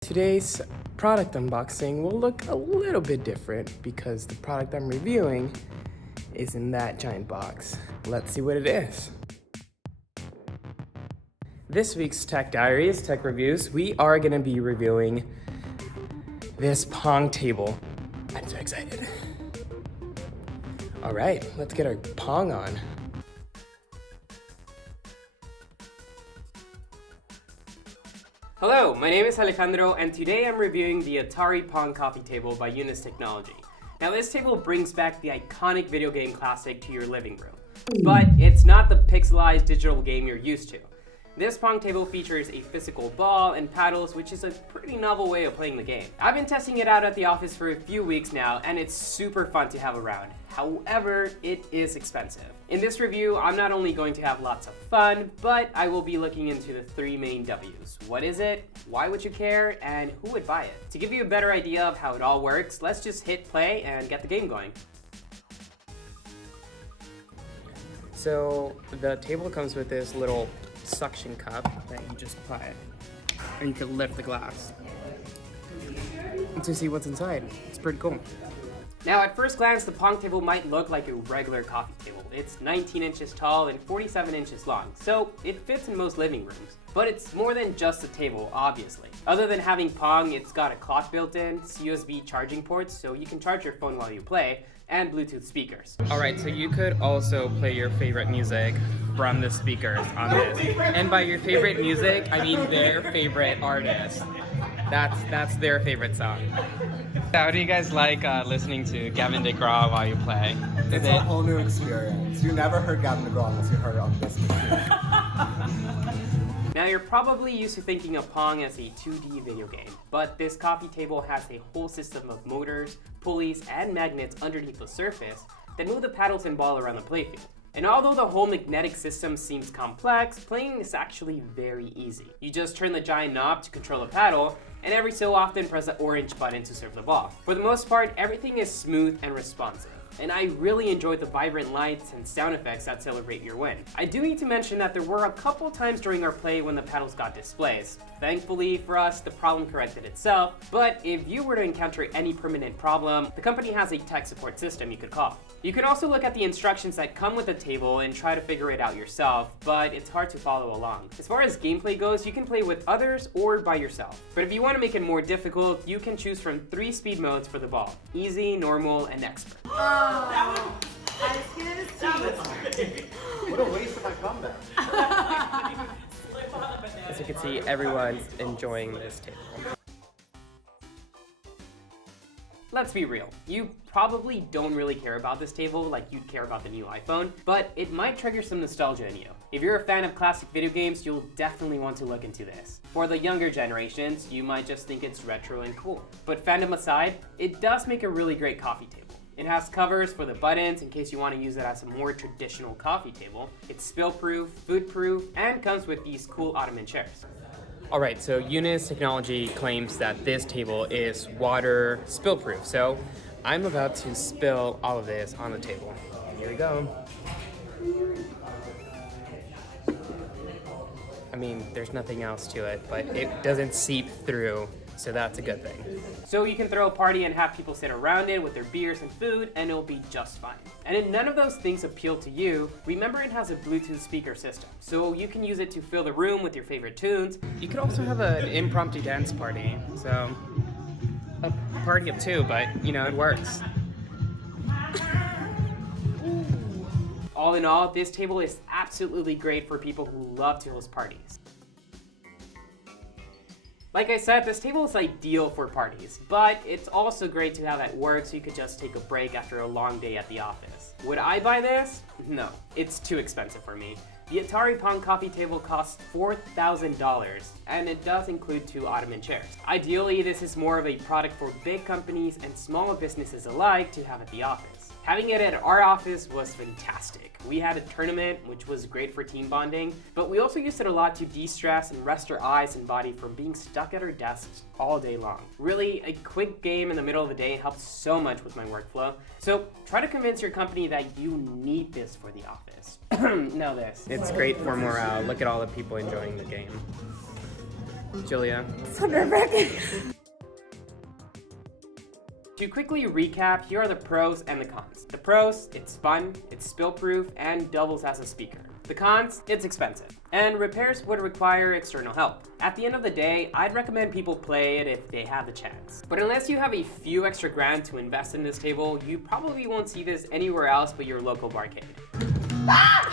Today's product unboxing will look a little bit different because the product I'm reviewing is in that giant box. Let's see what it is. This week's Tech Diaries, Tech Reviews, we are going to be reviewing this Pong table. I'm so excited. All right, let's get our Pong on. Hello, my name is Alejandro, and today I'm reviewing the Atari Pong coffee table by NowThis Technology. Now, this table brings back the iconic video game classic to your living room, but it's not the pixelized digital game you're used to. This Pong table features a physical ball and paddles, which is a pretty novel way of playing the game. I've been testing it out at the office for a few weeks now, and it's super fun to have around. However, it is expensive. In this review, I'm not only going to have lots of fun, but I will be looking into the three main W's. What is it? Why would you care? And who would buy it? To give you a better idea of how it all works, let's just hit play and get the game going. So the table comes with this little suction cup that you just apply it, and you can lift the glass to see what's inside. It's pretty cool. Now, at first glance, the Pong table might look like a regular coffee table. It's 19 inches tall and 47 inches long, so it fits in most living rooms. But it's more than just a table, obviously. Other than having Pong, it's got a clock built in, USB charging ports so you can charge your phone while you play, and Bluetooth speakers. Alright, so you could also play your favorite music from the speakers on this. And by your favorite music, I mean their favorite artist. That's their favorite song. How do you guys like listening to Gavin DeGraw while you play? It's a whole new experience. You never heard Gavin DeGraw unless you heard it on this machine. Now, you're probably used to thinking of Pong as a 2D video game, but this coffee table has a whole system of motors, pulleys, and magnets underneath the surface that move the paddles and ball around the playfield. And although the whole magnetic system seems complex, playing is actually very easy. You just turn the giant knob to control the paddle, and every so often press the orange button to serve the ball. For the most part, everything is smooth and responsive. And I really enjoyed the vibrant lights and sound effects that celebrate your win. I do need to mention that there were a couple times during our play when the paddles got displaced. Thankfully for us, the problem corrected itself, but if you were to encounter any permanent problem, the company has a tech support system you could call. You can also look at the instructions that come with the table and try to figure it out yourself, but it's hard to follow along. As far as gameplay goes, you can play with others or by yourself. But if you want to make it more difficult, you can choose from 3 speed modes for the ball: easy, normal, and expert. I was gonna say. What a waste of my comeback. As you can see, everyone's enjoying this table. Let's be real, you probably don't really care about this table like you'd care about the new iPhone, but it might trigger some nostalgia in you. If you're a fan of classic video games, you'll definitely want to look into this. For the younger generations, you might just think it's retro and cool. But fandom aside, it does make a really great coffee table. It has covers for the buttons in case you want to use it as a more traditional coffee table. It's spill-proof, food-proof, and comes with these cool ottoman chairs. Alright, so NowThis Technology claims that this table is water spill-proof, so I'm about to spill all of this on the table. Here we go. I mean, there's nothing else to it, but it doesn't seep through, so that's a good thing. So you can throw a party and have people sit around it with their beers and food, and it'll be just fine. And if none of those things appeal to you, remember it has a Bluetooth speaker system, so you can use it to fill the room with your favorite tunes. You could also have an impromptu dance party, so a party of 2, but you know, it works. All in all, this table is absolutely great for people who love to host parties. Like I said, this table is ideal for parties, but it's also great to have at work so you could just take a break after a long day at the office. Would I buy this? No, it's too expensive for me. The Atari Pong coffee table costs $4,000, and it does include 2 ottoman chairs. Ideally, this is more of a product for big companies and smaller businesses alike to have at the office. Having it at our office was fantastic. We had a tournament, which was great for team bonding, but we also used it a lot to de-stress and rest our eyes and body from being stuck at our desks all day long. Really, a quick game in the middle of the day helps so much with my workflow. So try to convince your company that you need this for the office. Now this. It's great for morale. Look at all the people enjoying the game. Julia. So nerve-wracking. To quickly recap, here are the pros and the cons. The pros, it's fun, it's spill-proof, and doubles as a speaker. The cons, it's expensive, and repairs would require external help. At the end of the day, I'd recommend people play it if they have the chance. But unless you have a few extra grand to invest in this table, you probably won't see this anywhere else but your local barcade. Ah!